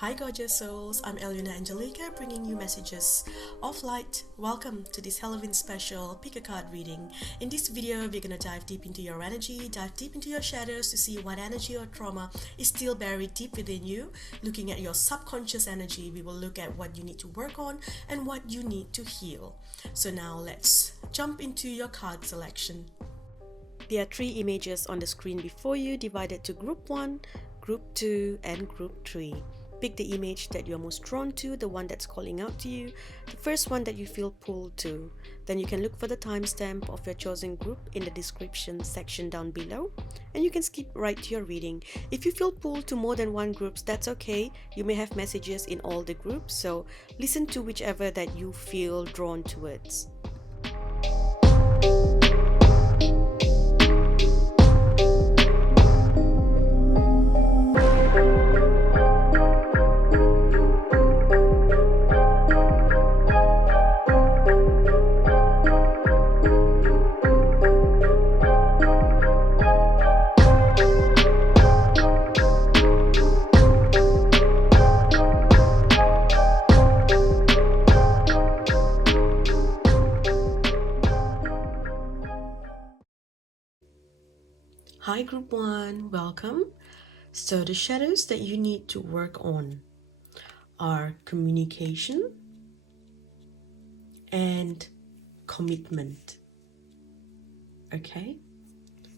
Hi gorgeous souls, I'm Alyonna Angelica bringing you messages of light. Welcome to this Halloween special pick a card reading. In this video, we're gonna dive deep into your energy, dive deep into your shadows to see what energy or trauma is still buried deep within you. Looking at your subconscious energy, we will look at what you need to work on and what you need to heal. So now let's jump into your card selection. There are three images on the screen before you, divided to group 1, group 2 and group 3. Pick the image that you're most drawn to, the one that's calling out to you, the first one that you feel pulled to. Then you can look for the timestamp of your chosen group in the description section down below, and you can skip right to your reading. If you feel pulled to more than one group, that's okay. You may have messages in all the groups, so listen to whichever that you feel drawn towards. Hi group 1, welcome. So the shadows that you need to work on are communication and commitment. Okay,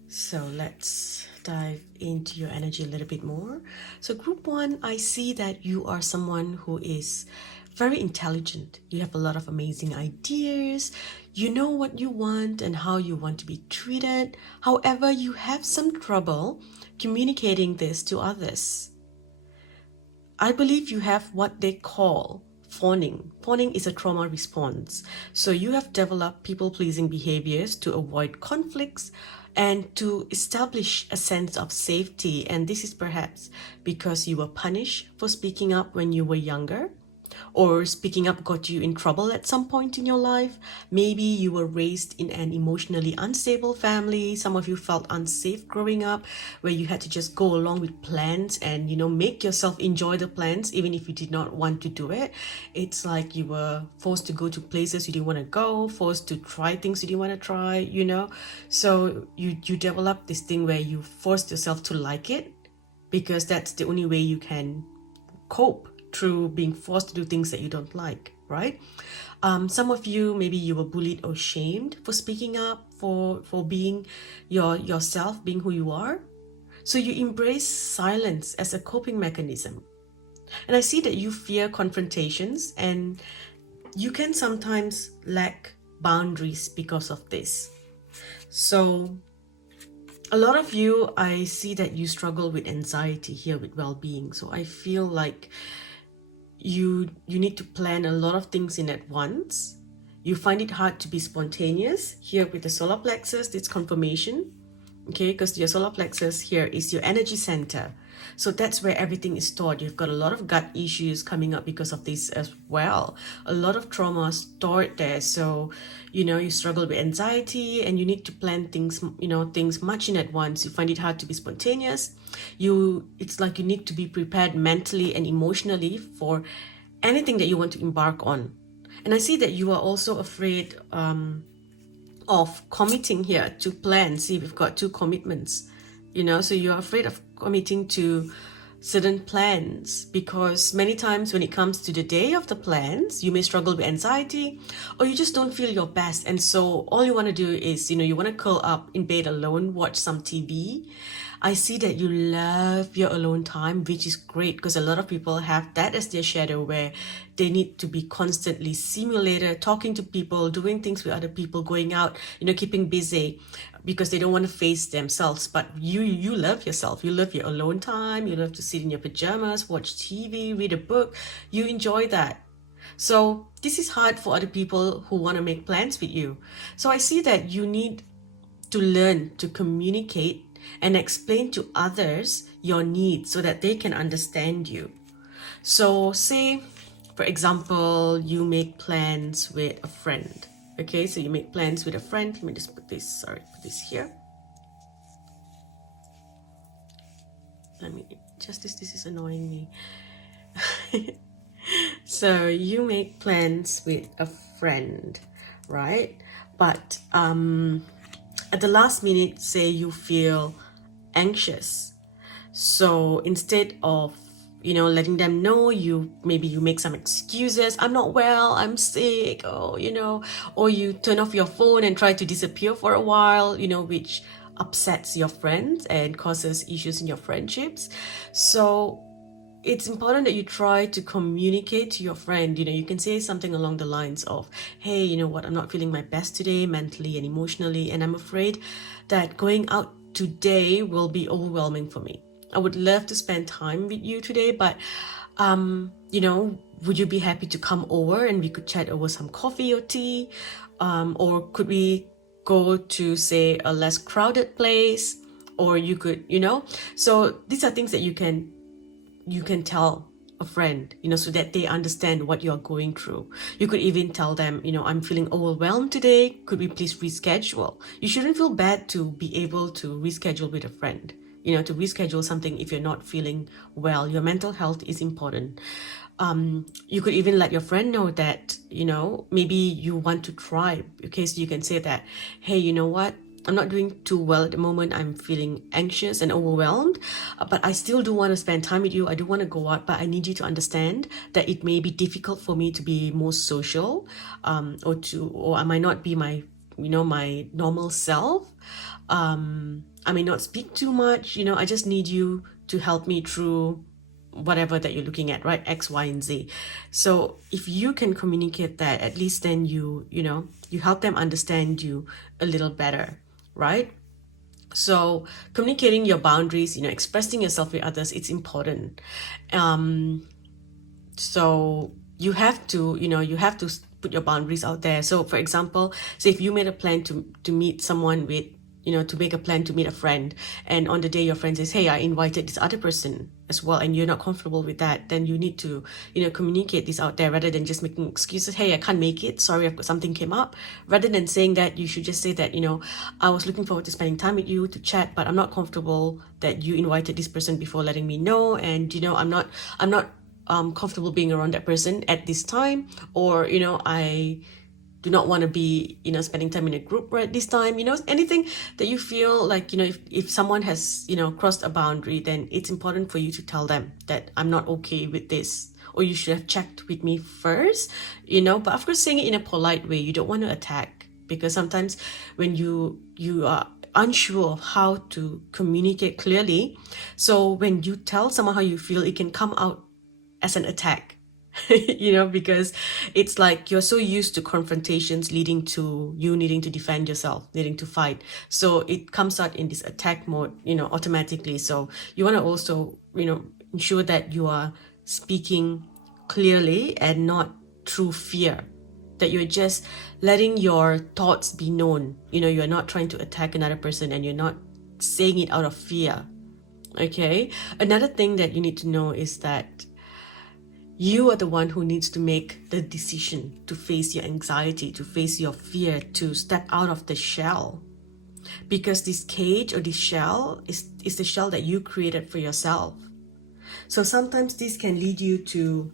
so let's dive into your energy a little bit more. So group 1, I see that you are someone who is very intelligent. You have a lot of amazing ideas. You know what you want and how you want to be treated. However, you have some trouble communicating this to others. I believe you have what they call fawning. Fawning is a trauma response. So you have developed people-pleasing behaviors to avoid conflicts and to establish a sense of safety. And this is perhaps because you were punished for speaking up when you were younger, or speaking up got you in trouble at some point in your life. Maybe you were raised in an emotionally unstable family. Some of you felt unsafe growing up, where you had to just go along with plans and, make yourself enjoy the plans even if you did not want to do it. It's like you were forced to go to places you didn't want to go, forced to try things you didn't want to try, So you develop this thing where you forced yourself to like it, because that's the only way you can cope through being forced to do things that you don't like, right? Some of you, maybe you were bullied or shamed for speaking up, for being yourself, being who you are. So you embrace silence as a coping mechanism. And I see that you fear confrontations, and you can sometimes lack boundaries because of this. So a lot of you, I see that you struggle with anxiety here, with well-being. So I feel like you need to plan a lot of things in at once. You find it hard to be spontaneous. Here with the solar plexus, it's confirmation, okay? Because your solar plexus here is your energy center. So that's where everything is stored. You've got a lot of gut issues coming up because of this as well. A lot of trauma stored there. So, you struggle with anxiety, and you need to plan things, things much in advance. You find it hard to be spontaneous. It's like you need to be prepared mentally and emotionally for anything that you want to embark on. And I see that you are also afraid of committing here to plans. See, we've got two commitments, so you're afraid of committing to certain plans, because many times when it comes to the day of the plans, you may struggle with anxiety, or you just don't feel your best. And so all you want to do is, you want to curl up in bed alone, watch some TV. I see that you love your alone time, which is great, because a lot of people have that as their shadow, where they need to be constantly stimulated, talking to people, doing things with other people, going out, keeping busy, because they don't want to face themselves. But you love yourself. You love your alone time. You love to sit in your pajamas, watch TV, read a book. You enjoy that. So this is hard for other people who want to make plans with you. So I see that you need to learn to communicate and explain to others your needs so that they can understand you. So say, for example, you make plans with a friend. Okay, so you make plans with a friend. Let me just put this here. Let me just, this is annoying me. So you make plans with a friend, right? But at the last minute, say you feel anxious. So instead of letting them know, maybe you make some excuses. I'm not well, I'm sick, or or you turn off your phone and try to disappear for a while, which upsets your friends and causes issues in your friendships. So it's important that you try to communicate to your friend. You can say something along the lines of, hey, you know what, I'm not feeling my best today, mentally and emotionally, and I'm afraid that going out today will be overwhelming for me. I would love to spend time with you today, but would you be happy to come over and we could chat over some coffee or tea? Or could we go to, say, a less crowded place? Or you could, so these are things that you can tell a friend, so that they understand what you're going through. You could even tell them, I'm feeling overwhelmed today. Could we please reschedule? You shouldn't feel bad to be able to reschedule with a friend, to reschedule something if you're not feeling well. Your mental health is important. You could even let your friend know that, maybe you want to try. Okay, so you can say that, hey, you know what? I'm not doing too well at the moment. I'm feeling anxious and overwhelmed, but I still do want to spend time with you. I do want to go out, but I need you to understand that it may be difficult for me to be more social, or I might not be my normal self. I may not speak too much. I just need you to help me through whatever that you're looking at, right? X, Y, and Z. So if you can communicate that, at least then you help them understand you a little better, right? So communicating your boundaries, expressing yourself with others, it's important. So you have to put your boundaries out there. So for example, say if you made a plan to meet someone with, to make a plan to meet a friend, and on the day your friend says, hey, I invited this other person as well, and you're not comfortable with that, then you need to communicate this out there rather than just making excuses. Hey, I can't make it, sorry, I've got something came up. Rather than saying that, you should just say that, I was looking forward to spending time with you to chat, but I'm not comfortable that you invited this person before letting me know, and I'm not comfortable being around that person at this time, or I do not want to be spending time in a group right this time. Anything that you feel like, if someone has crossed a boundary, then it's important for you to tell them that I'm not okay with this, or you should have checked with me first. But of course, saying it in a polite way. You don't want to attack, because sometimes when you are unsure of how to communicate clearly, so when you tell someone how you feel, it can come out as an attack. Because it's like you're so used to confrontations leading to you needing to defend yourself, needing to fight. So it comes out in this attack mode, automatically. So you want to also, ensure that you are speaking clearly and not through fear, that you're just letting your thoughts be known. You're not trying to attack another person, and you're not saying it out of fear. Okay. Another thing that you need to know is that you are the one who needs to make the decision to face your anxiety, to face your fear, to step out of the shell. Because this cage or this shell is the shell that you created for yourself. So sometimes this can lead you to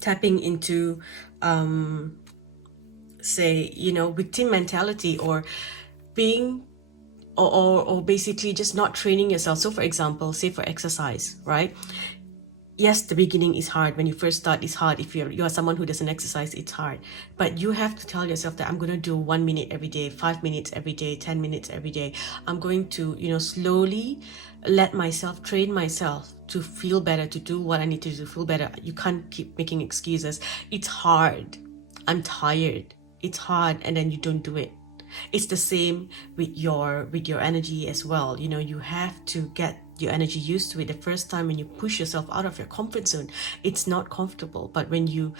tapping into, say, victim mentality, or being or basically just not training yourself. So for example, say for exercise, right? Yes, the beginning is hard. When you first start, it's hard. If you're someone who doesn't exercise, it's hard. But you have to tell yourself that I'm going to do 1 minute every day, 5 minutes every day, 10 minutes every day. I'm going to, slowly let myself, train myself to feel better, to do what I need to do to feel better. You can't keep making excuses. It's hard. I'm tired. It's hard, and then you don't do it. It's the same with your energy as well. You have to get your energy used to it. The first time when you push yourself out of your comfort zone, it's not comfortable. But when you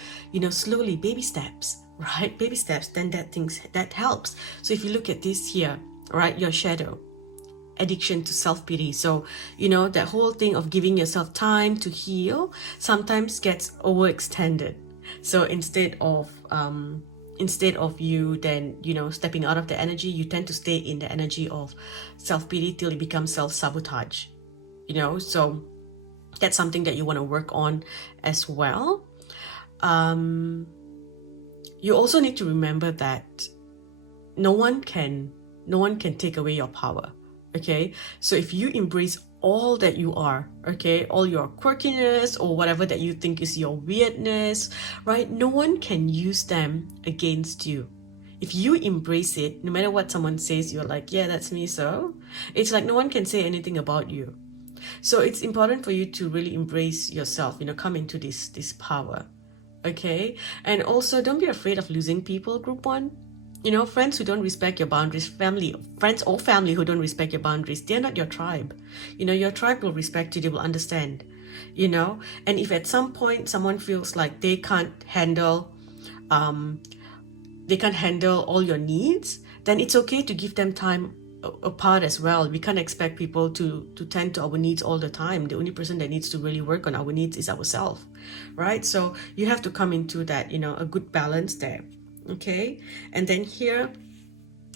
slowly, baby steps, right? Baby steps, then that helps. So if you look at this here, right, your shadow, addiction to self-pity. So, that whole thing of giving yourself time to heal sometimes gets overextended. So instead of you then stepping out of the energy, you tend to stay in the energy of self-pity till it becomes self-sabotage. So That's something that you want to work on as well. You also need to remember that no one can take away your power. Okay, so if you embrace all that you are, okay, all your quirkiness or whatever that you think is your weirdness, right, no one can use them against you. If you embrace it, no matter what someone says, you're like, yeah, that's me. So it's like no one can say anything about you. So it's important for you to really embrace yourself, come into this power. Okay, and also don't be afraid of losing people, group one. Friends who don't respect your boundaries, friends or family who don't respect your boundaries, they're not your tribe. Your tribe will respect you, they will understand. And if at some point someone feels like they can't handle all your needs, then it's okay to give them time apart as well. We can't expect people to tend to our needs all the time. The only person that needs to really work on our needs is ourselves, right? So you have to come into that, a good balance there. Okay, and then here,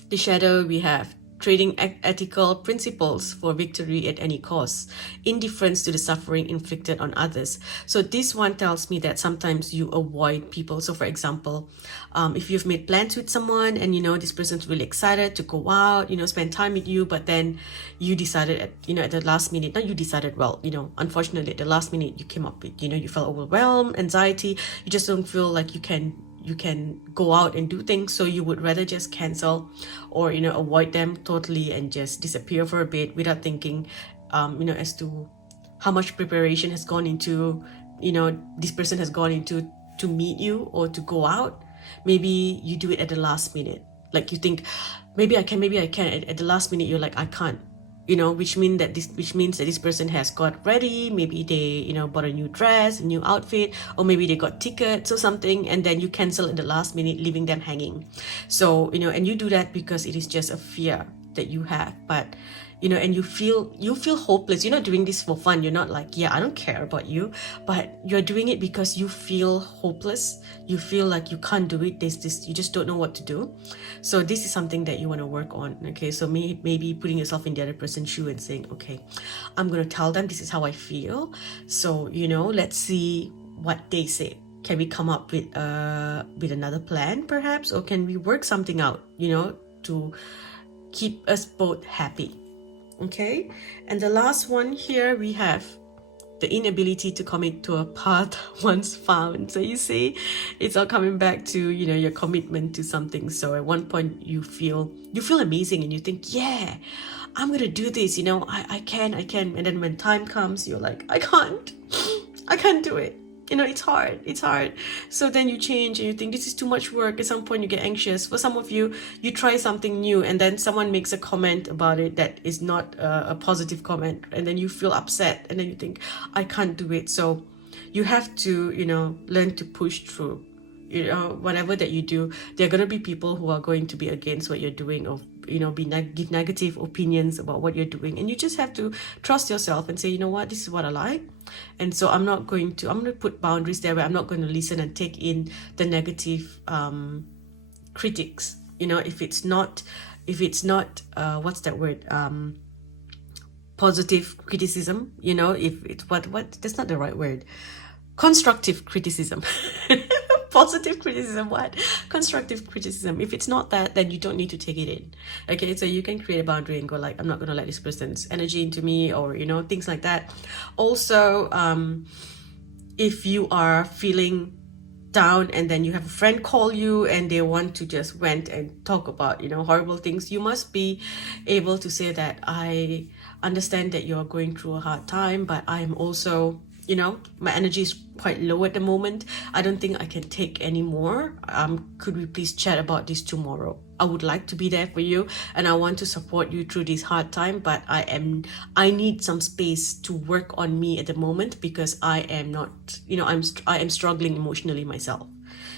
the shadow, we have trading ethical principles for victory at any cost, indifference to the suffering inflicted on others. So this one tells me that sometimes you avoid people. So for example, if you've made plans with someone and this person's really excited to go out, spend time with you, but then you decided at the last minute, not you decided, well, unfortunately at the last minute you came up with, you felt overwhelmed, anxiety, you just don't feel like you can go out and do things, so you would rather just cancel or avoid them totally and just disappear for a bit without thinking as to how much preparation has gone into this person has gone into to meet you or to go out. Maybe you do it at the last minute, like you think maybe I can, at the last minute you're like, I can't, which means that this person has got ready. Maybe they bought a new dress, a new outfit, or maybe they got tickets or something, and then you cancel at the last minute, leaving them hanging. So and you do that because it is just a fear that you have, but and you feel hopeless. You're not doing this for fun. You're not like, yeah, I don't care about you, but you're doing it because you feel hopeless. You feel like you can't do it. You just don't know what to do. So this is something that you want to work on. Okay, so maybe putting yourself in the other person's shoe and saying, okay, I'm going to tell them this is how I feel. So let's see what they say. Can we come up with another plan perhaps, or can we work something out to keep us both happy? Okay, and the last one here, we have the inability to commit to a path once found. So you see, it's all coming back to your commitment to something. So at one point you feel amazing and you think, yeah, I'm gonna do this, I can, and then when time comes, you're like, I can't do it. It's hard. So then you change and you think this is too much work. At some point you get anxious. For some of you, you try something new and then someone makes a comment about it that is not a positive comment, and then you feel upset and then you think, I can't do it. So you have to learn to push through. Whatever that you do, there are going to be people who are going to be against what you're doing, or give negative opinions about what you're doing, and you just have to trust yourself and say, you know what, this is what I like, and so I'm going to put boundaries there where I'm not going to listen and take in the negative critics. If it's not what's that word, positive criticism, if it's what that's not the right word, constructive criticism. Positive criticism, what? Constructive criticism. If it's not that, then you don't need to take it in. Okay, so you can create a boundary and go like, I'm not going to let this person's energy into me, or things like that. Also, if you are feeling down and then you have a friend call you and they want to just vent and talk about horrible things, you must be able to say that, I understand that you're going through a hard time, but I'm also my energy is quite low at the moment. I don't think I can take any more. Could we please chat about this tomorrow? I would like to be there for you and I want to support you through this hard time, but I need some space to work on me at the moment because I am not, I am struggling emotionally myself.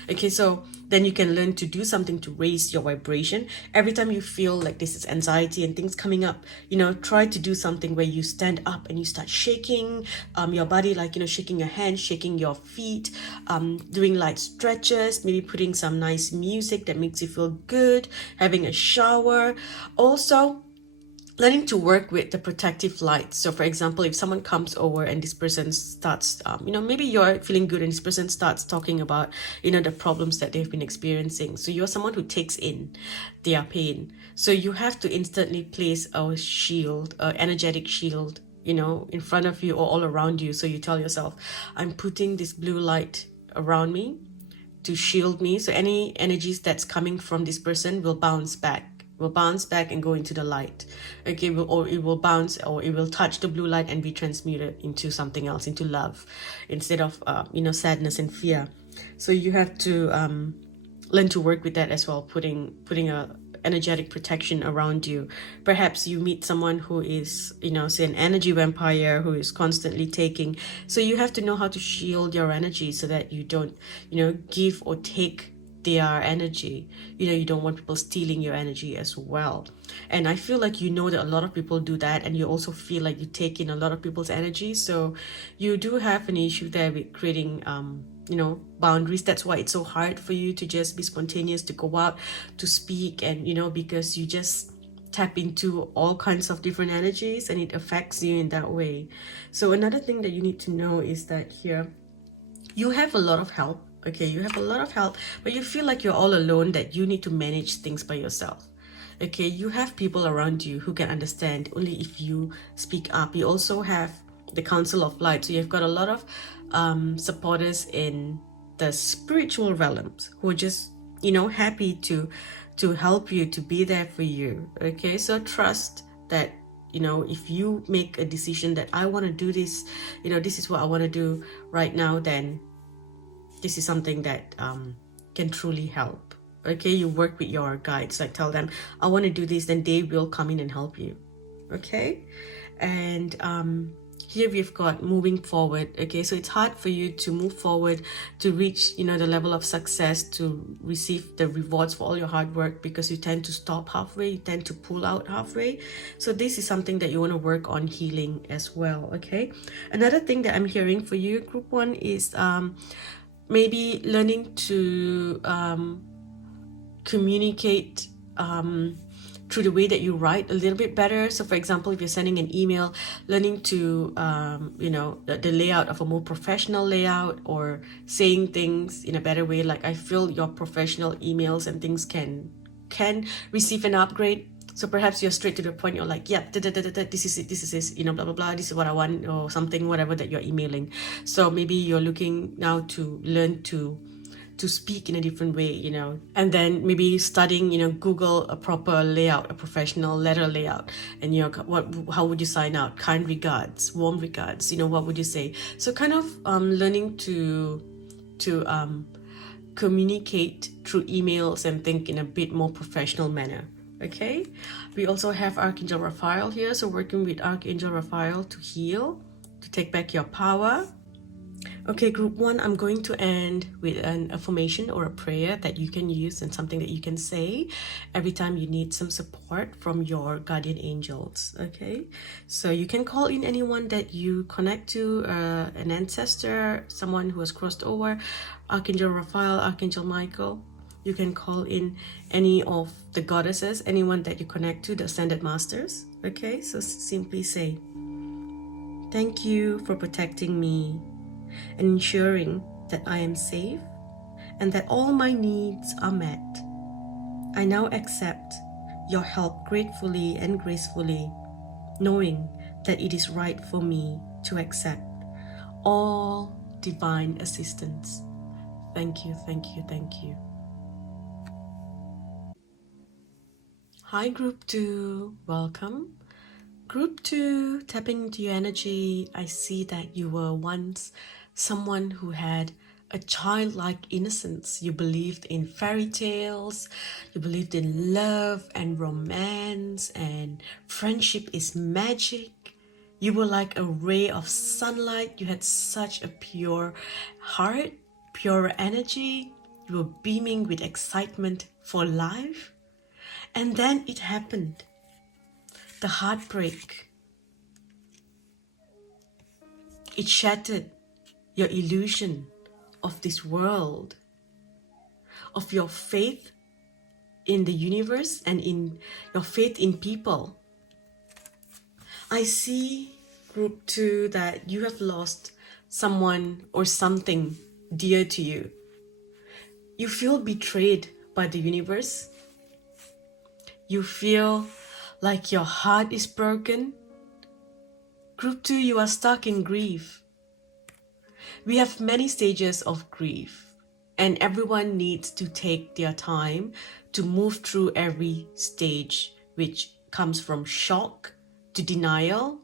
Okay, so then you can learn to do something to raise your vibration. Every time you feel like this is anxiety and things coming up, try to do something where you stand up and you start shaking your body, like, shaking your hands, shaking your feet, doing light stretches, maybe putting some nice music that makes you feel good, having a shower. Also, learning to work with the protective light. So for example, if someone comes over and this person starts, maybe you're feeling good and this person starts talking about, the problems that they've been experiencing. So you're someone who takes in their pain. So you have to instantly place a shield, an energetic shield, in front of you or all around you. So you tell yourself, I'm putting this blue light around me to shield me. So any energies that's coming from this person will bounce back, and go into the light. Okay, or it will bounce, or it will touch the blue light and be transmuted into something else, into love, instead of sadness and fear. So you have to learn to work with that as well, putting a energetic protection around you. Perhaps you meet someone who is, say an energy vampire who is constantly taking. So you have to know how to shield your energy so that you don't, give or take their energy. You don't want people stealing your energy as well. And I feel like that a lot of people do that, and you also feel like you take in a lot of people's energy. So you do have an issue there with creating boundaries. That's why it's so hard for you to just be spontaneous, to go out, to speak, and because you just tap into all kinds of different energies, and it affects you in that way. So another thing that you need to know is that here you have a lot of help. Okay, you have a lot of help, but you feel like you're all alone, that you need to manage things by yourself. Okay, you have people around you who can understand only if you speak up. You also have the Council of Light, so you've got a lot of supporters in the spiritual realms who are just happy to help you, to be there for you. Okay, so trust that if you make a decision that I want to do this, this is what I want to do right now, then this is something that can truly help. Okay, you work with your guides, like tell them I want to do this, then they will come in and help you. Okay, and here we've got moving forward. Okay, so it's hard for you to move forward, to reach the level of success, to receive the rewards for all your hard work, because you tend to stop halfway, you tend to pull out halfway. So this is something that you want to work on healing as well. Okay, another thing that I'm hearing for you, group 1, is maybe learning to communicate through the way that you write a little bit better. So for example, if you're sending an email, learning to the layout of a more professional layout, or saying things in a better way. Like I feel your professional emails and things can receive an upgrade. So perhaps you're straight to the point. You're like, yeah, this is it, blah blah blah, this is what I want, or something, whatever that you're emailing. So maybe you're looking now to learn to speak in a different way, and then maybe studying, Google a proper layout, a professional letter layout, and how would you sign out? Kind regards, warm regards, what would you say? So kind of learning to communicate through emails and think in a bit more professional manner. Okay, we also have Archangel Raphael here, so working with Archangel Raphael to heal, to take back your power. Okay, group 1, I'm going to end with an affirmation or a prayer that you can use, and something that you can say every time you need some support from your guardian angels. Okay, so you can call in anyone that you connect to, an ancestor, someone who has crossed over, Archangel Raphael, Archangel Michael. You can call in any of the goddesses, anyone that you connect to, the ascended masters. Okay, so simply say, thank you for protecting me and ensuring that I am safe and that all my needs are met. I now accept your help gratefully and gracefully, knowing that it is right for me to accept all divine assistance. Thank you, thank you, thank you. Hi, Group 2, welcome. Group 2, tapping into your energy. I see that you were once someone who had a childlike innocence. You believed in fairy tales, you believed in love and romance, and friendship is magic. You were like a ray of sunlight. You had such a pure heart, pure energy. You were beaming with excitement for life. And then it happened. The heartbreak. It shattered your illusion of this world, of your faith in the universe and in your faith in people. I see, group 2, that you have lost someone or something dear to you. You feel betrayed by the universe. You feel like your heart is broken. Group 2, you are stuck in grief. We have many stages of grief, and everyone needs to take their time to move through every stage, which comes from shock to denial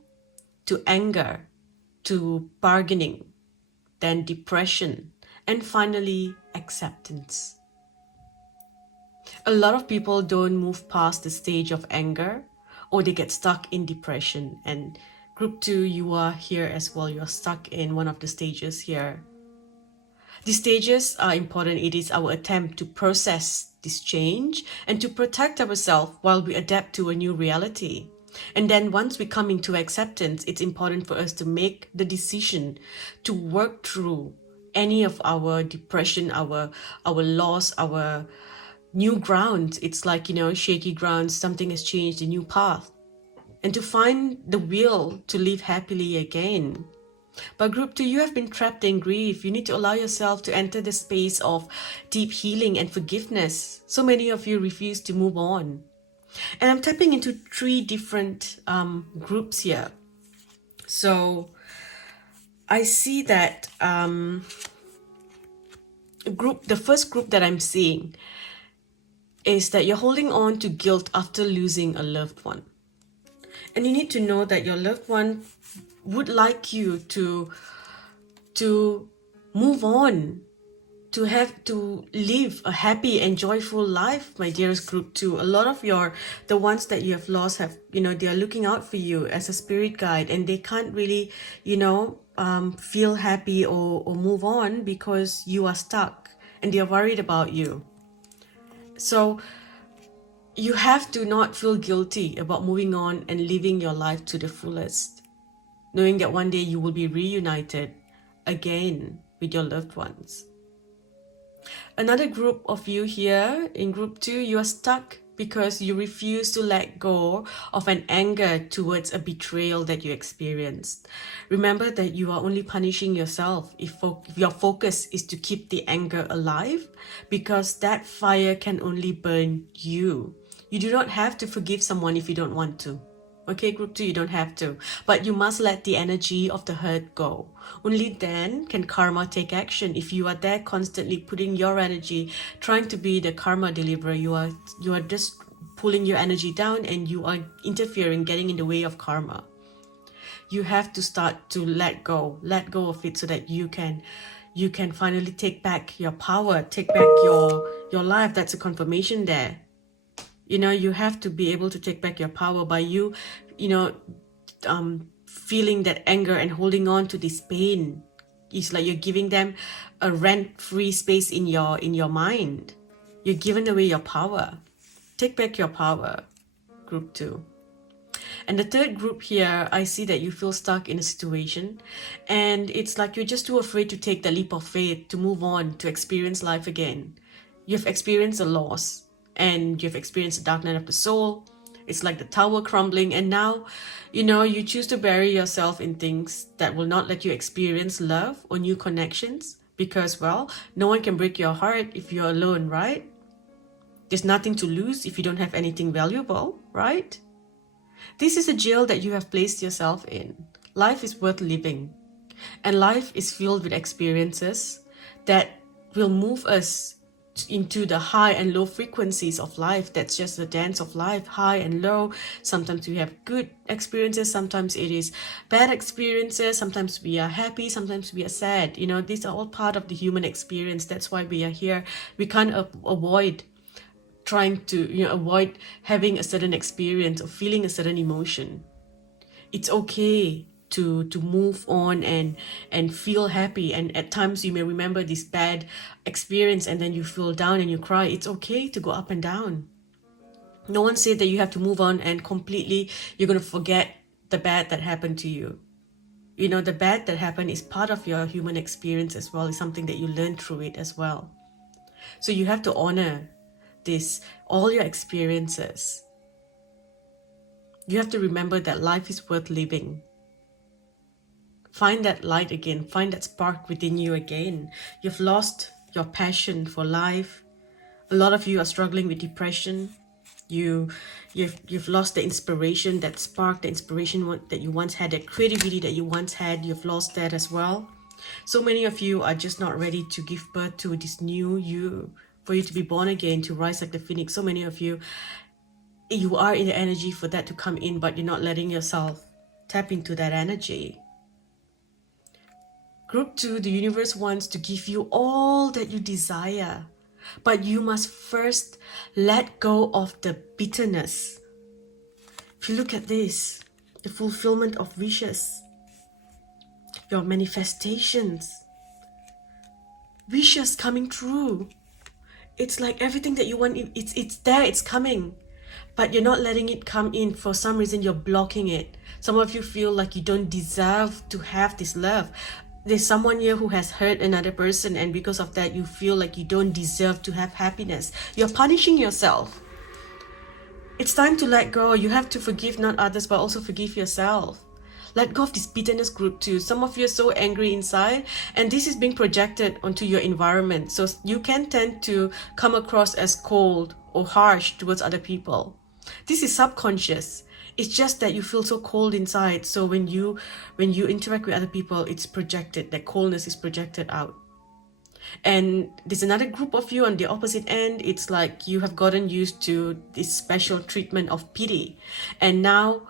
to anger to bargaining, then depression, and finally acceptance. A lot of people don't move past the stage of anger, or they get stuck in depression. And group 2, you are here as well. You're stuck in one of the stages here. These stages are important. It is our attempt to process this change and to protect ourselves while we adapt to a new reality. And then once we come into acceptance, it's important for us to make the decision to work through any of our depression, our loss, our new ground. It's like, shaky ground, something has changed, a new path. And to find the will to live happily again. But group 2, you have been trapped in grief. You need to allow yourself to enter the space of deep healing and forgiveness. So many of you refuse to move on. And I'm tapping into 3 different groups here. So I see that the first group that I'm seeing is that you're holding on to guilt after losing a loved one. And you need to know that your loved one would like you to move on, to live a happy and joyful life, my dearest group 2. A lot of the ones that you have lost have, they are looking out for you as a spirit guide, and they can't really, feel happy or move on because you are stuck and they are worried about you. So you have to not feel guilty about moving on and living your life to the fullest, knowing that one day you will be reunited again with your loved ones. Another group of you here, in group 2, you are stuck because you refuse to let go of an anger towards a betrayal that you experienced. Remember that you are only punishing yourself if your focus is to keep the anger alive, because that fire can only burn you. You do not have to forgive someone if you don't want to. Okay, group 2, you don't have to. But you must let the energy of the hurt go. Only then can karma take action. If you are there constantly putting your energy, trying to be the karma deliverer, you are just pulling your energy down and you are interfering, getting in the way of karma. You have to start to let go of it so that you can finally take back your power, take back your life. That's a confirmation there. You have to be able to take back your power by feeling that anger and holding on to this pain. It's like you're giving them a rent-free space in your mind. You're giving away your power. Take back your power, group 2. And the third group here, I see that you feel stuck in a situation, and it's like you're just too afraid to take the leap of faith, to move on, to experience life again. You've experienced a loss, and you've experienced the dark night of the soul. It's like the tower crumbling, and now, you choose to bury yourself in things that will not let you experience love or new connections, because, well, no one can break your heart if you're alone, right? There's nothing to lose if you don't have anything valuable, right? This is a jail that you have placed yourself in. Life is worth living, and life is filled with experiences that will move us into the high and low frequencies of life. That's just the dance of life, high and low. Sometimes we have good experiences, sometimes it is bad experiences, sometimes we are happy, sometimes we are sad. These are all part of the human experience. That's why we are here. We can't avoid trying to avoid having a certain experience or feeling a certain emotion. It's okay to move on and feel happy, and at times you may remember this bad experience and then you feel down and you cry. It's okay to go up and down. No one said that you have to move on and completely you're going to forget the bad that happened to you. The bad that happened is part of your human experience as well. It's something that you learn through it as well. So you have to honor all your experiences. You have to remember that life is worth living. Find that light again. Find that spark within you again. You've lost your passion for life. A lot of you are struggling with depression. You've lost the inspiration, that spark, the inspiration that you once had, that creativity that you once had. You've lost that as well. So many of you are just not ready to give birth to this new you, for you to be born again, to rise like the phoenix. So many of you, you are in the energy for that to come in, but you're not letting yourself tap into that energy. Group 2, the universe wants to give you all that you desire, but you must first let go of the bitterness. If you look at this, the fulfillment of wishes, your manifestations, wishes coming true. It's like everything that you want, it's there, it's coming. But you're not letting it come in. For some reason, you're blocking it. Some of you feel like you don't deserve to have this love. There's someone here who has hurt another person, and because of that, you feel like you don't deserve to have happiness. You're punishing yourself. It's time to let go. You have to forgive not others, but also forgive yourself. Let go of this bitterness, group 2. Some of you are so angry inside, and this is being projected onto your environment. So you can tend to come across as cold or harsh towards other people. This is subconscious. It's just that you feel so cold inside. So when you interact with other people, it's projected. That coldness is projected out. And there's another group of you on the opposite end. It's like you have gotten used to this special treatment of pity, and now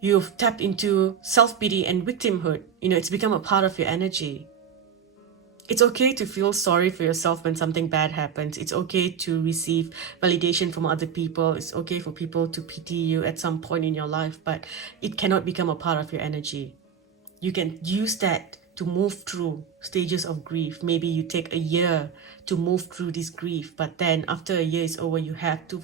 you've tapped into self-pity and victimhood. It's become a part of your energy. It's okay to feel sorry for yourself when something bad happens. It's okay to receive validation from other people. It's okay for people to pity you at some point in your life, but it cannot become a part of your energy. You can use that to move through stages of grief. Maybe you take a year to move through this grief, but then after a year is over, you have to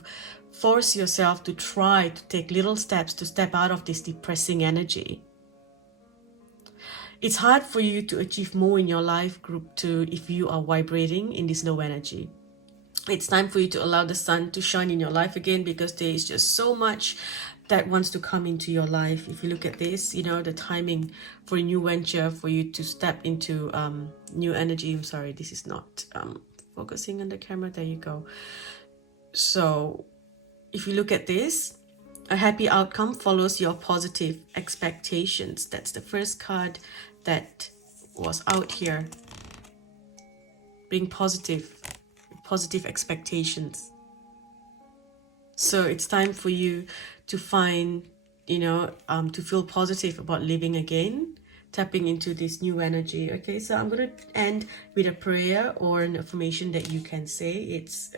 force yourself to try to take little steps to step out of this depressing energy. It's hard for you to achieve more in your life, group 2, if you are vibrating in this low energy. It's time for you to allow the sun to shine in your life again, because there is just so much that wants to come into your life. If you look at this, the timing for a new venture, for you to step into new energy. I'm sorry, this is not focusing on the camera. There you go. So if you look at this, a happy outcome follows your positive expectations. That's the first card that was out here. Being positive expectations. So it's time for you to find, to feel positive about living again, tapping into this new energy. Okay, so I'm going to end with a prayer or an affirmation that you can say. It's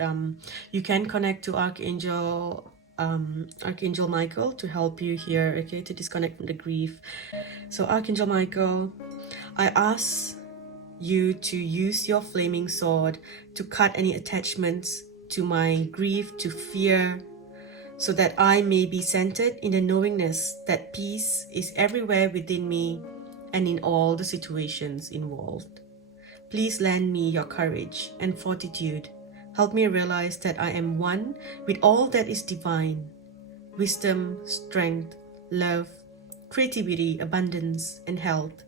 you can connect to Archangel Michael to help you here, okay, to disconnect from the grief. So Archangel Michael, I ask you to use your flaming sword to cut any attachments to my grief, to fear, so that I may be centered in the knowingness that peace is everywhere within me and in all the situations involved. Please lend me your courage and fortitude. Help me realize that I am one with all that is divine. Wisdom, strength, love, creativity, abundance, and health.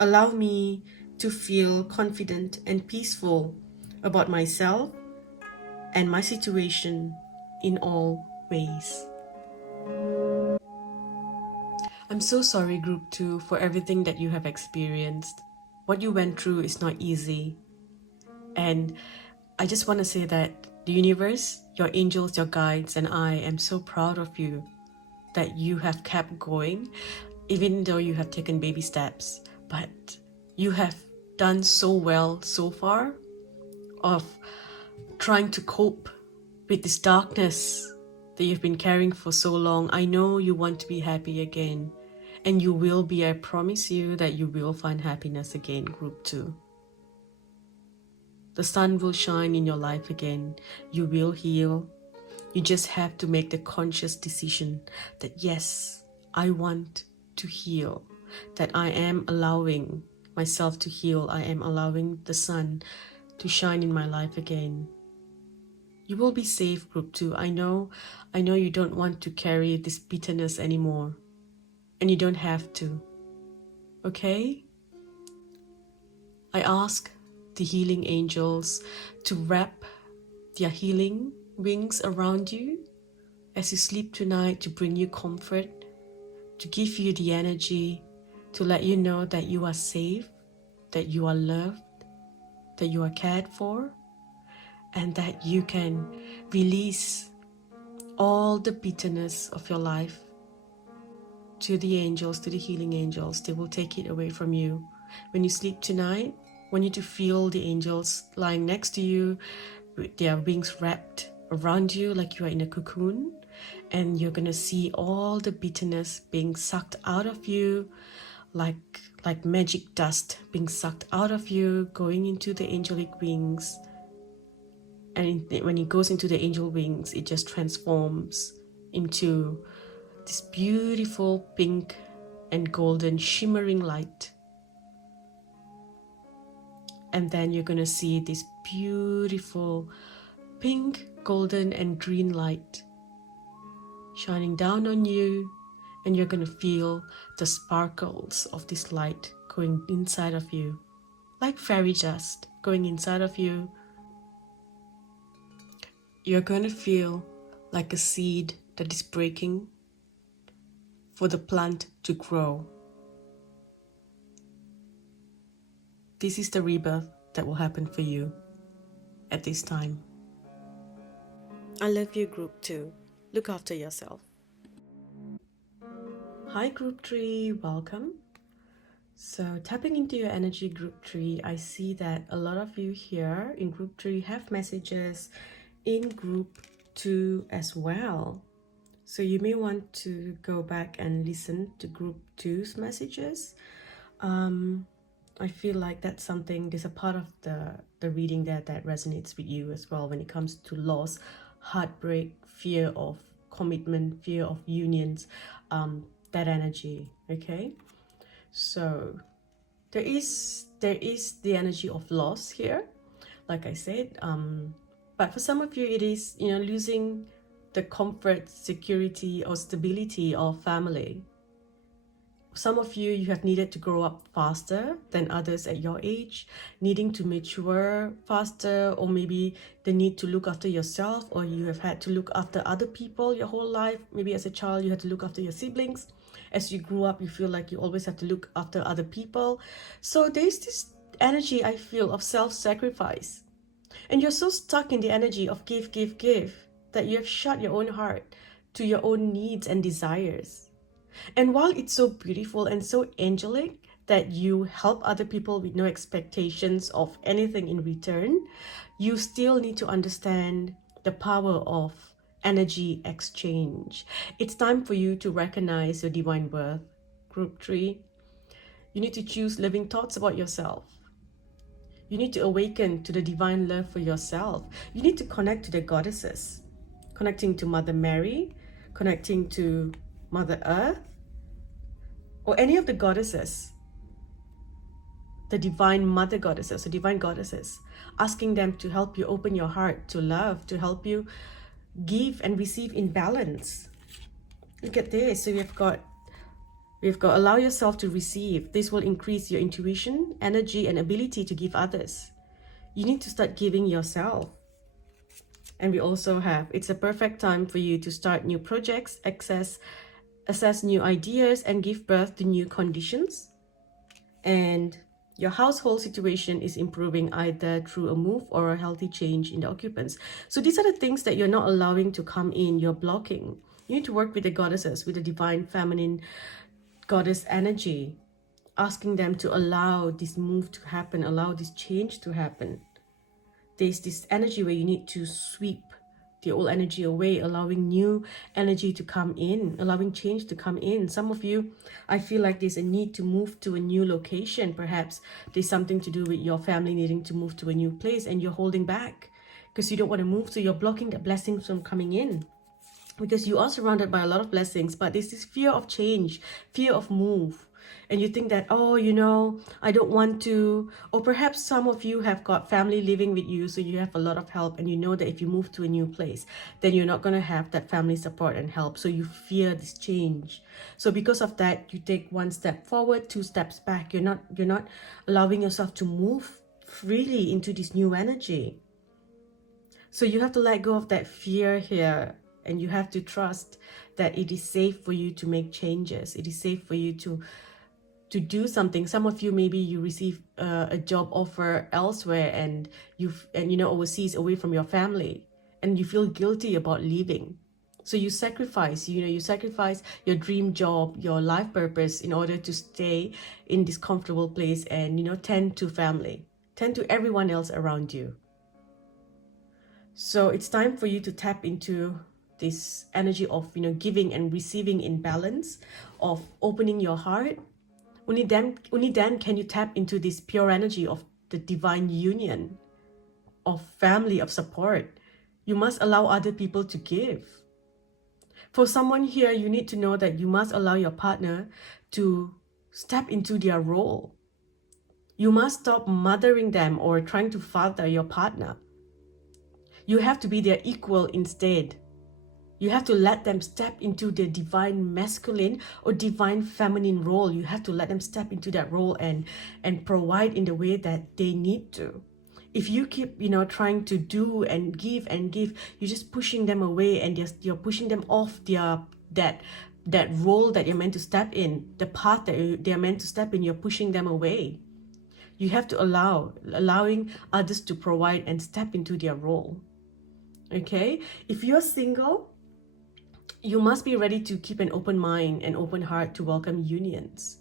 Allow me to feel confident and peaceful about myself and my situation in all ways. I'm so sorry, group 2, for everything that you have experienced. What you went through is not easy. And I just want to say that the universe, your angels, your guides, and I am so proud of you that you have kept going, even though you have taken baby steps. But you have done so well so far of trying to cope with this darkness that you've been carrying for so long. I know you want to be happy again, and you will be. I promise you that you will find happiness again, group 2. The sun will shine in your life again. You will heal. You just have to make the conscious decision that yes, I want to heal, that I am allowing myself to heal. I am allowing the sun to shine in my life again. You will be safe, group 2. I know you don't want to carry this bitterness anymore. And you don't have to. Okay? I ask the healing angels to wrap their healing wings around you as you sleep tonight, to bring you comfort, to give you the energy, to let you know that you are safe, that you are loved, that you are cared for, and that you can release all the bitterness of your life to the angels, to the healing angels. They will take it away from you. When you sleep tonight, I want you to feel the angels lying next to you with their wings wrapped around you like you are in a cocoon, and you're gonna see all the bitterness being sucked out of you, like magic dust being sucked out of you, going into the angelic wings. And when it goes into the angel wings, it just transforms into this beautiful pink and golden shimmering light. And then you're gonna see this beautiful pink, golden and green light shining down on you, and you're gonna feel the sparkles of this light going inside of you, like fairy dust going inside of you. You're gonna feel like a seed that is breaking for the plant to grow. This is the rebirth that will happen for you at this time. I love you, group 2. Look after yourself. Hi, group 3. Welcome. So tapping into your energy, group 3, I see that a lot of you here in group 3 have messages in group 2 as well. So you may want to go back and listen to group 2's messages. I feel like that's something, there's a part of the reading that resonates with you as well when it comes to loss, heartbreak, fear of commitment, fear of unions, that energy. Okay, so there is the energy of loss here, like I said, but for some of you it is, losing the comfort, security or stability of family. Some of you have needed to grow up faster than others at your age, needing to mature faster, or maybe the need to look after yourself, or you have had to look after other people your whole life. Maybe as a child you had to look after your siblings. As you grew up, you feel like you always have to look after other people. So there's this energy, I feel, of self-sacrifice. And you're so stuck in the energy of give, that you have shut your own heart to your own needs and desires. And while it's so beautiful and so angelic that you help other people with no expectations of anything in return, you still need to understand the power of energy exchange. It's time for you to recognize your divine worth, group 3. You need to choose living thoughts about yourself. You need to awaken to the divine love for yourself. You need to connect to the goddesses, connecting to Mother Mary, connecting to Mother Earth, or any of the goddesses, the divine mother goddesses or divine goddesses, asking them to help you open your heart to love, to help you give and receive in balance. Look at this. So we've got allow yourself to receive. This will increase your intuition, energy, and ability to give others. You need to start giving yourself. And we also have, it's a perfect time for you to start new projects, assess new ideas, and give birth to new conditions. And your household situation is improving either through a move or a healthy change in the occupants. So these are the things that you're not allowing to come in, you're blocking. You need to work with the goddesses, with the divine feminine goddess energy, asking them to allow this move to happen, allow this change to happen. There's this energy where you need to sweep the old energy away, allowing new energy to come in, allowing change to come in. Some of you, I feel like there's a need to move to a new location. Perhaps there's something to do with your family needing to move to a new place and you're holding back because you don't want to move, so you're blocking the blessings from coming in. Because you are surrounded by a lot of blessings, but there's this fear of change, fear of move. and you think that, oh, I don't want to. Or perhaps some of you have got family living with you, so you have a lot of help, and you know that if you move to a new place, then you're not going to have that family support and help, so you fear this change. So because of that, you take one step forward, two steps back. You're not allowing yourself to move freely into this new energy. So you have to let go of that fear here, and you have to trust that it is safe for you to make changes. It is safe for you to do something. Some of you, maybe you receive a job offer elsewhere, and overseas, away from your family, and you feel guilty about leaving. So you sacrifice your dream job, your life purpose, in order to stay in this comfortable place and tend to family, tend to everyone else around you. So it's time for you to tap into this energy of giving and receiving in balance, of opening your heart. Only then can you tap into this pure energy of the divine union, of family, of support. You must allow other people to give. For someone here, you need to know that you must allow your partner to step into their role. You must stop mothering them or trying to father your partner. You have to be their equal instead. You have to let them step into their divine masculine or divine feminine role. You have to let them step into that role and provide in the way that they need to. If you keep, trying to do and give, you're just pushing them away, and you're pushing them off that role that you're meant to step in, the path that they're meant to step in. You're pushing them away. You have to allowing others to provide and step into their role. Okay? If you're single, you must be ready to keep an open mind and open heart to welcome unions.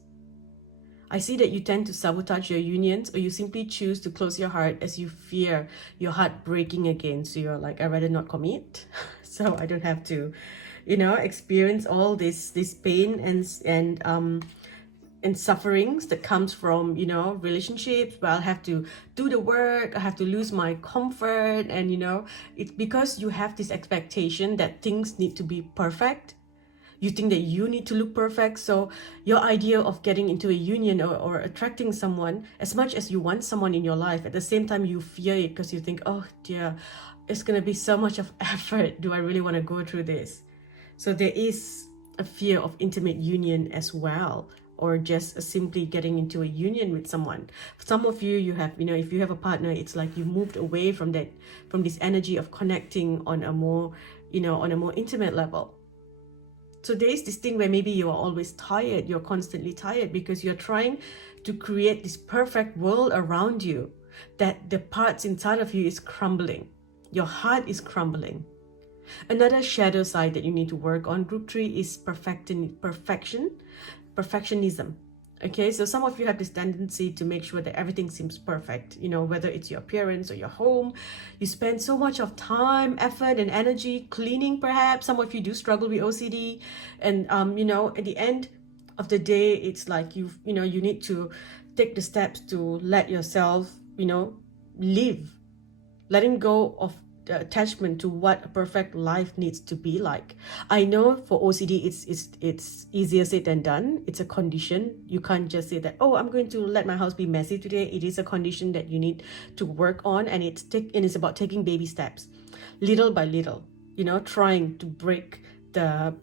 I see that you tend to sabotage your unions, or you simply choose to close your heart as you fear your heart breaking again. So you're like, I'd rather not commit, so I don't have to, experience all this pain and sufferings that comes from relationships, but I'll have to do the work, I have to lose my comfort, and it's because you have this expectation that things need to be perfect. You think that you need to look perfect, so your idea of getting into a union or attracting someone, as much as you want someone in your life, at the same time you fear it because you think, oh dear, it's gonna be so much of effort, do I really want to go through this? So there is a fear of intimate union as well, or just simply getting into a union with someone. Some of you have, if you have a partner, it's like you moved away from this energy of connecting on a more, on a more intimate level. So there is this thing where maybe you are always tired, you're constantly tired because you're trying to create this perfect world around you, that the parts inside of you is crumbling. Your heart is crumbling. Another shadow side that you need to work on, group 3, is perfectionism. Okay, so some of you have this tendency to make sure that everything seems perfect, whether it's your appearance or your home. You spend so much of time, effort, and energy cleaning, perhaps. Some of you do struggle with OCD. And, at the end of the day, it's like you need to take the steps to let yourself, live. Letting go of the attachment to what a perfect life needs to be like. I know for OCD it's easier said than done. It's a condition. You can't just say that, oh, I'm going to let my house be messy today. It is a condition that you need to work on, and it's about taking baby steps, little by little, trying to break the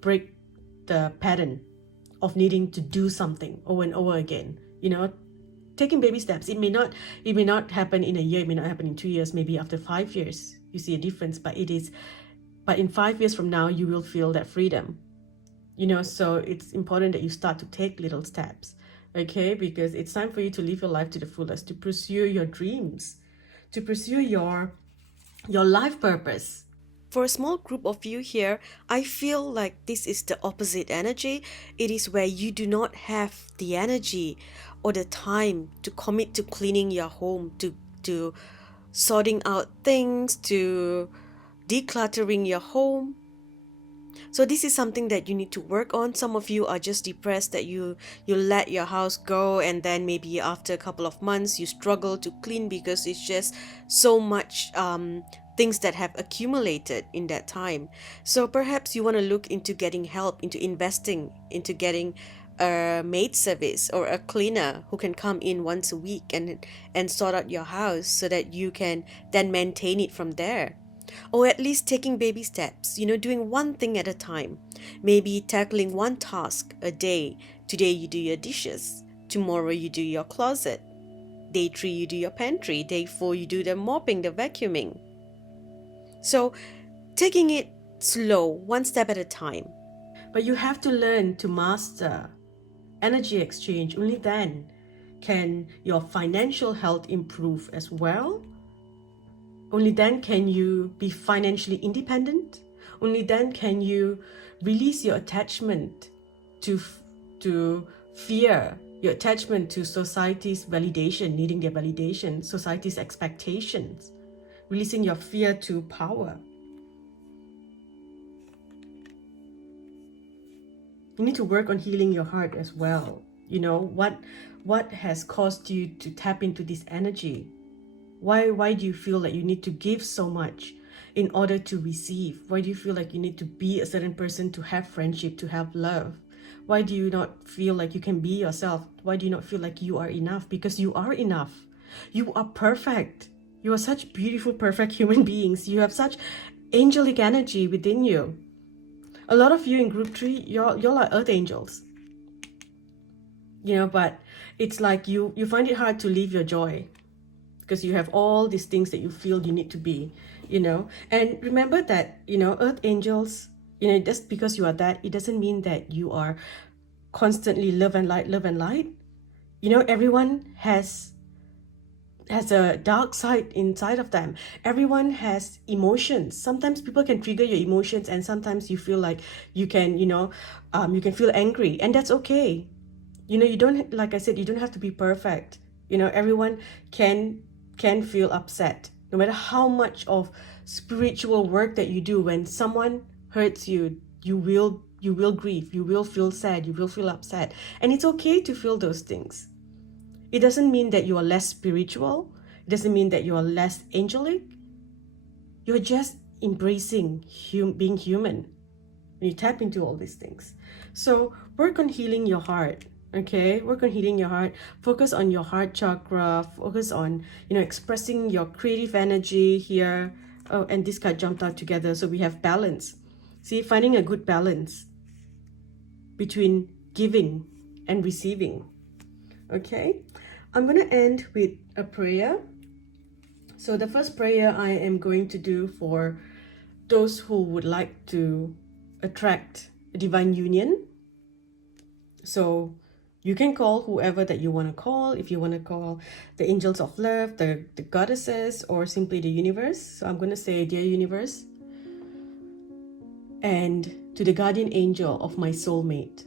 pattern of needing to do something over and over again, taking baby steps. It may not happen in a year, it may not happen in 2 years, maybe after 5 years you see a difference, but in 5 years from now you will feel that freedom, so it's important that you start to take little steps, okay? Because it's time for you to live your life to the fullest, to pursue your dreams, to pursue your life purpose. For a small group of you here, I feel like this is the opposite energy. It is where you do not have the energy or the time to commit to cleaning your home, to sorting out things, to decluttering your home. So this is something that you need to work on. Some of you are just depressed that you let your house go, and then maybe after a couple of months you struggle to clean because it's just so much things that have accumulated in that time. So perhaps you want to look into getting help, into investing, into getting a maid service or a cleaner who can come in once a week and sort out your house so that you can then maintain it from there. Or at least taking baby steps, doing one thing at a time. Maybe tackling one task a day. Today you do your dishes. Tomorrow you do your closet. Day 3 you do your pantry. Day 4 you do the mopping, the vacuuming. So taking it slow, one step at a time. But you have to learn to master energy exchange. Only then can your financial health improve as well. Only then can you be financially independent. Only then can you release your attachment to fear, your attachment to society's validation, needing their validation, society's expectations, releasing your fear to power. You need to work on healing your heart as well. What has caused you to tap into this energy? Why do you feel like you need to give so much in order to receive? Why do you feel like you need to be a certain person to have friendship, to have love? Why do you not feel like you can be yourself? Why do you not feel like you are enough? Because you are enough. You are perfect. You are such beautiful, perfect human beings. You have such angelic energy within you. A lot of you in group 3, you're like earth angels. But it's like you find it hard to live your joy, because you have all these things that you feel you need to be, And remember that, earth angels, just because you are that, it doesn't mean that you are constantly love and light. Everyone has a dark side inside of them. Everyone has emotions. Sometimes people can trigger your emotions, and sometimes you feel like you can, you can feel angry, and that's okay. You don't, like I said, you don't have to be perfect. Everyone can feel upset, no matter how much of spiritual work that you do. When someone hurts you, you will grieve, you will feel sad, you will feel upset, and it's okay to feel those things. It doesn't mean that you are less spiritual. It doesn't mean that you are less angelic. You're just embracing being human when you tap into all these things. So work on healing your heart. Okay, work on healing your heart. Focus on your heart chakra. Focus on, expressing your creative energy here. Oh, and this card jumped out together. So we have balance. See, finding a good balance between giving and receiving. Okay, I'm going to end with a prayer. So the first prayer I am going to do for those who would like to attract a divine union. So you can call whoever that you want to call. If you want to call the angels of love, the goddesses, or simply the universe. So I'm going to say, dear universe, and to the guardian angel of my soulmate,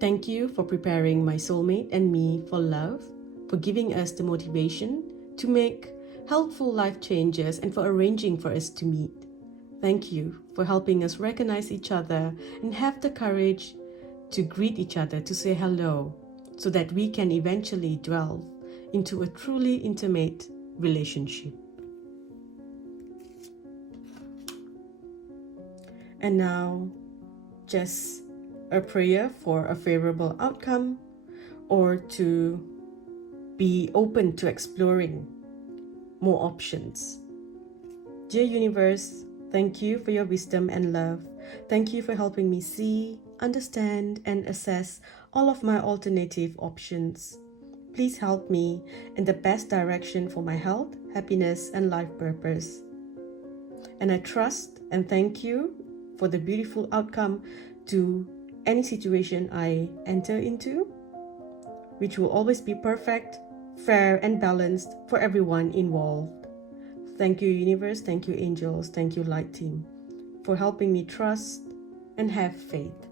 thank you for preparing my soulmate and me for love, for giving us the motivation to make helpful life changes, and for arranging for us to meet. Thank you for helping us recognize each other and have the courage to greet each other, to say hello, so that we can eventually delve into a truly intimate relationship. And now, just a prayer for a favorable outcome, or to be open to exploring more options. Dear universe, thank you for your wisdom and love. Thank you for helping me see, understand, and assess all of my alternative options. Please help me in the best direction for my health, happiness, and life purpose. And I trust and thank you for the beautiful outcome to any situation I enter into, which will always be perfect, fair, and balanced for everyone involved. Thank you, universe. Thank you, angels. Thank you, light team, for helping me trust and have faith.